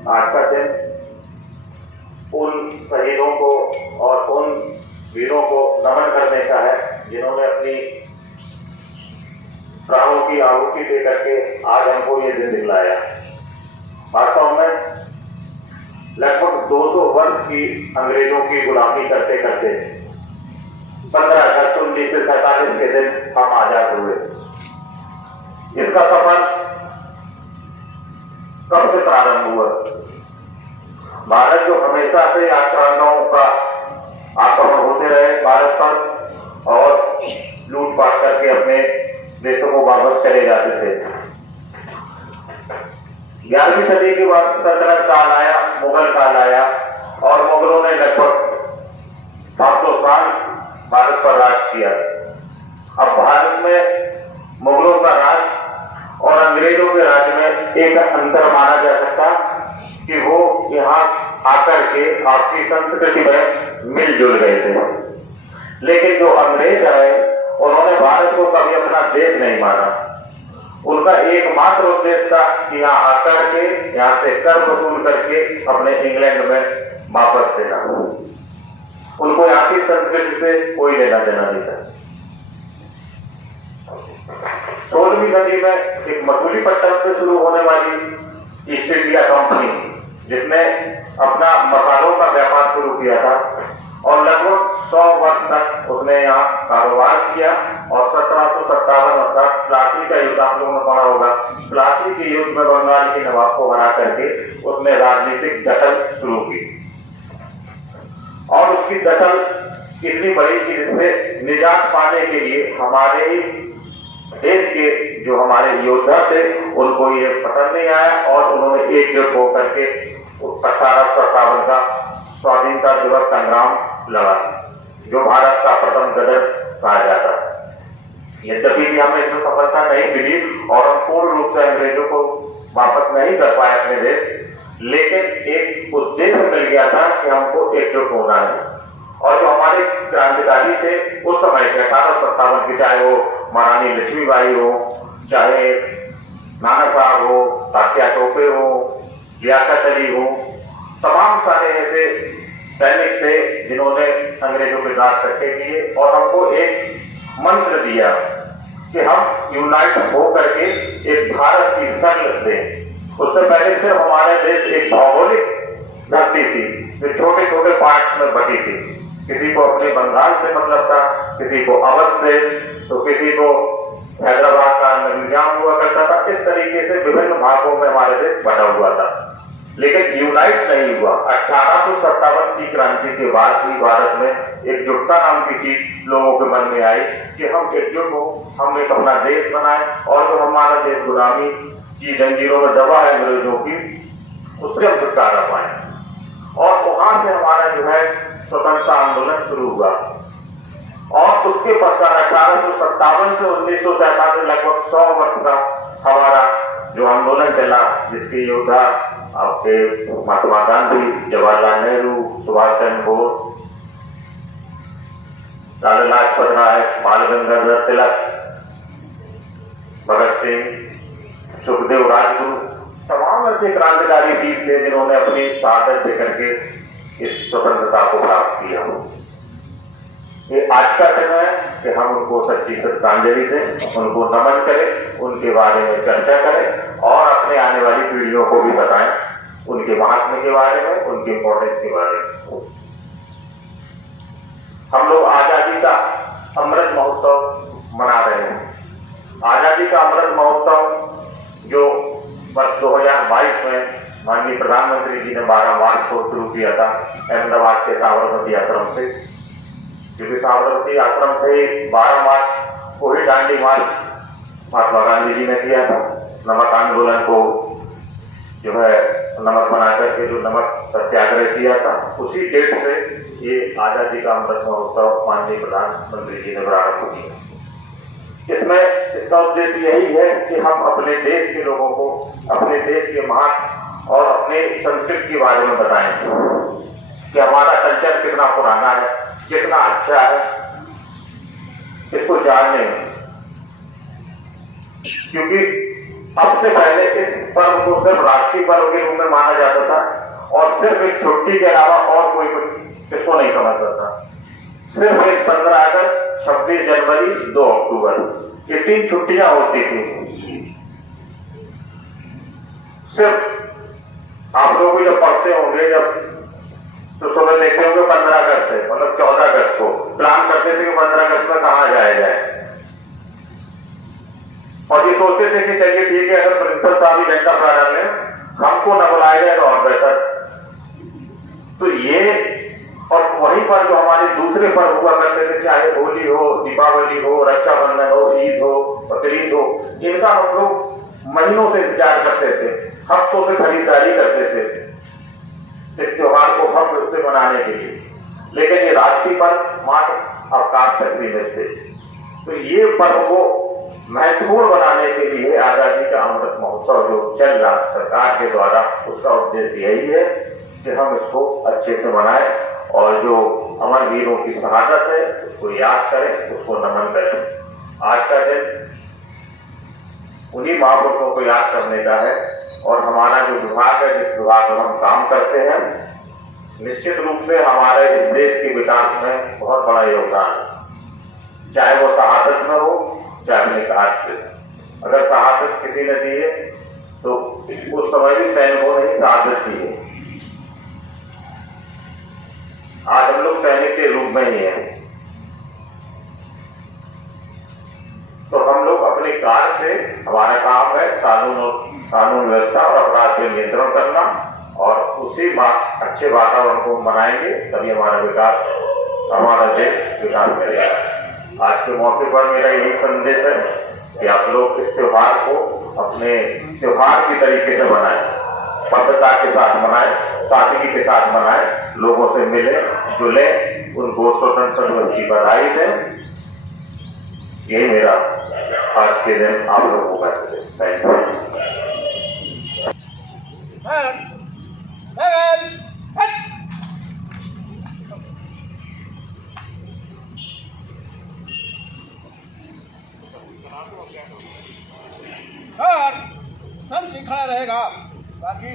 आज का दिन उन शहीदों को और उन वीरों को नमन करने का है जिन्होंने अपनी प्राणों की आहुति दे करके आज हमको ये दिन दिखलाया। वास्तव में लगभग 200 वर्ष की अंग्रेजों की गुलामी करते करते 15 अगस्त 1947 के दिन हम आजाद हुए। इसका सफर कब से प्रारंभ हुआ? भारत जो हमेशा से आक्रांताओं का आक्रमण होते रहे भारत पर और लूटपाट करके अपने देशों को वापस चले जाते थे। 11वीं सदी के बाद सल्तनत काल आया, मुगल काल आया और मुगलों ने लगभग 700 साल भारत पर राज किया। अब भारत में मुगलों का राज और अंग्रेजों के राज में एक अंतर माना जा सकता कि वो यहाँ आकर के आपकी संस्कृति में मिलजुल गए थे, लेकिन जो अंग्रेज आए उन्होंने भारत को कभी अपना देश नहीं माना। उनका एकमात्र उद्देश्य था कि यहाँ आकर के यहाँ से कर वसूल करके अपने इंग्लैंड में वापस देना। उनको यहाँ की संस्कृति से कोई लेना देना नहीं था। 16वीं सदी में एक मछलीपट्टनम से शुरू होने वाली ईस्ट इंडिया कंपनी, जिसने अपना मसालों का व्यापार शुरू किया था और लगभग 100 वर्ष तक उसने यहाँ कारोबार किया और 1757 अर्थात प्लासी का युद्ध आप लोगों ने पढ़ा होगा। प्लासी के युद्ध में बंगाल के नवाब को हरा करके उसने राजनीतिक दखल शुरू की और उसकी दखल इतनी बड़ी कि जिससे निजात पाने के लिए हमारे देश के जो हमारे योद्धा थे उनको ये पसंद नहीं आया और उन्होंने एकजुट होकर के 1857 का स्वाधीनता दिवस संग्राम लड़ा, जो भारत का प्रथम गदर कहा जाता है। यद्यपि भी हमें इसमें सफलता नहीं मिली और हम पूर्ण रूप से अंग्रेजों को वापस नहीं कर पाए अपने देश, लेकिन एक उद्देश्य मिल गया था कि हमको एकजुट होना है। और जो हमारे क्रांतिकारी थे उस समय के 1857 के, चाहे वो महारानी लक्ष्मीबाई हो, चाहे नाना साहब हो, तात्या टोपे हो, लियाकत अली हो, तमाम सारे ऐसे सैनिक थे जिन्होंने अंग्रेजों के साथ धक्के किए और हमको एक मंत्र दिया कि हम यूनाइट होकर के एक भारत की संघ दें। उससे पहले सिर्फ हमारे देश एक भौगोलिक धरती थी जो छोटे छोटे पार्ट में बटी थी। किसी को अपने बंगाल से मतलब था, किसी को अवध से, तो किसी को हैदराबाद का निजाम हुआ करता था। इस तरीके से विभिन्न भागों में हमारे देश बटा हुआ था, लेकिन यूनाइट नहीं हुआ। 1857 की क्रांति के बाद ही भारत में एकजुटता नाम की चीज लोगों के मन में आई कि हम एकजुट हो, हम एक अपना देश बनाए और जो हमारा देश गुलामी की जंजीरों में दबा है अंग्रेजों की, उससे हम छुटकारा पाए। और वहां से हमारा जो है स्वतंत्रता आंदोलन शुरू हुआ और उसके पश्चात 1857 से 1947 लगभग 100 वर्ष का हमारा जो आंदोलन चला, जिसके योद्धा आपके महात्मा गांधी, जवाहरलाल नेहरू, सुभाष चंद्र बोस, लाला लाजपत राय, बाल गंगाधर तिलक, भगत सिंह, सुखदेव राजगुरु, तमाम ऐसे क्रांतिकारी वीर थे जिन्होंने अपनी शहादत देकर के इस स्वतंत्रता को प्राप्त किया। ये आज का दिन है कि हम उनको सच्ची श्रद्धांजलि दें, उनको नमन करें, उनके बारे में चर्चा करें और अपने आने वाली पीढ़ियों को भी बताएं उनके महात्म्य के बारे में, उनके इंपॉर्टेंस के बारे में। हम लोग आजादी का अमृत महोत्सव मना रहे हैं। आजादी का अमृत महोत्सव जो वर्ष 2022 में माननीय प्रधानमंत्री जी ने 12 मार्च को शुरू किया था अहमदाबाद के साबरमती आश्रम से, क्योंकि साबरमती आश्रम से 12 मार्च को ही दांडी मार्च महात्मा गांधी जी ने किया था। नमक आंदोलन को जो है नमक बना करके जो नमक सत्याग्रह किया था, उसी डेट से ये आजादी का अमृत महोत्सव माननीय प्रधानमंत्री जी ने प्रारंभ किया। इसमें इसका उद्देश्य यही है कि हम अपने देश के लोगों को अपने देश के महान और अपने संस्कृति के बारे में बताएं कि हमारा कल्चर कितना पुराना है, कितना अच्छा है, इसको जानने। क्योंकि अब से पहले इस पर्व को सिर्फ राष्ट्रीय पर्व के रूप में माना जाता था और सिर्फ एक छुट्टी के अलावा और कोई कुछ इसको नहीं समझता था। सिर्फ एक 15 अगस्त, 26 जनवरी, 2 अक्टूबर, ये 3 छुट्टियां होती थी। सिर्फ आप लोग जब पढ़ते होंगे, जब तो सुबह देखते होंगे 15 अगस्त है, मतलब 14 अगस्त को प्लान करते थे कि 15 अगस्त में कहाँ जाया जाए, और ये सोचते थे कि चलिए ठीक है, अगर प्रिंसिपल साहब ही घंटा प्रारंभ में हमको न बुलाया जाए तो और बेहतर। तो ये, और वहीं पर जो हमारे दूसरे पर्व हुआ करते थे, चाहे होली हो, दीपावली हो, रक्षाबंधन हो, ईद हो, बकरीद हो, इनका हम लोग महीनों से इंतजार करते थे, हफ्तों से खरीदारी करते थे इस त्योहार को भव्य रूप से मनाने के लिए। लेकिन ये राष्ट्रीय पर्व मात्र अवकाश तक सीमित थे। तो ये पर्व को महत्वपूर्ण बनाने के लिए आजादी का अमृत महोत्सव जो चल रहा सरकार के द्वारा, उसका उद्देश्य यही है कि हम इसको अच्छे से मनाएं और जो अमर वीरों की शहादत है उसको याद करें, उसको नमन करें। आज का दिन उन्हीं महापुरुषों को याद करने का है। और हमारा जो विभाग है, जिस विभाग में हम काम करते हैं, निश्चित रूप से हमारे इस देश के विकास में बहुत बड़ा योगदान है, चाहे वो शहादत में हो, चाहे अपने काज से। अगर शहादत किसी ने दी है तो उस समय भी सैनिकों ने ही शहादत दी है। आज हम लोग सैनिक के रूप में ही हैं। तो हम लोग अपने कार्य से, हमारा काम है कानून व्यवस्था और अपराध के नियंत्रण करना, और उसी अच्छे वातावरण को बनाएंगे तभी हमारा विकास, हमारा देश विकास करेगा। आज के मौके पर मेरा यही संदेश है कि आप लोग इस त्योहार को अपने त्योहार की तरीके से मनाएं, भव्यता के साथ मनाएं, सादगी के साथ मनाएं, लोगों से मिले जुले, उनको स्वतंत्रता दिवस की बधाई दें। यही मेरा आज के दिन आप लोगों का थैंक यू। खड़ा रहेगा बाकी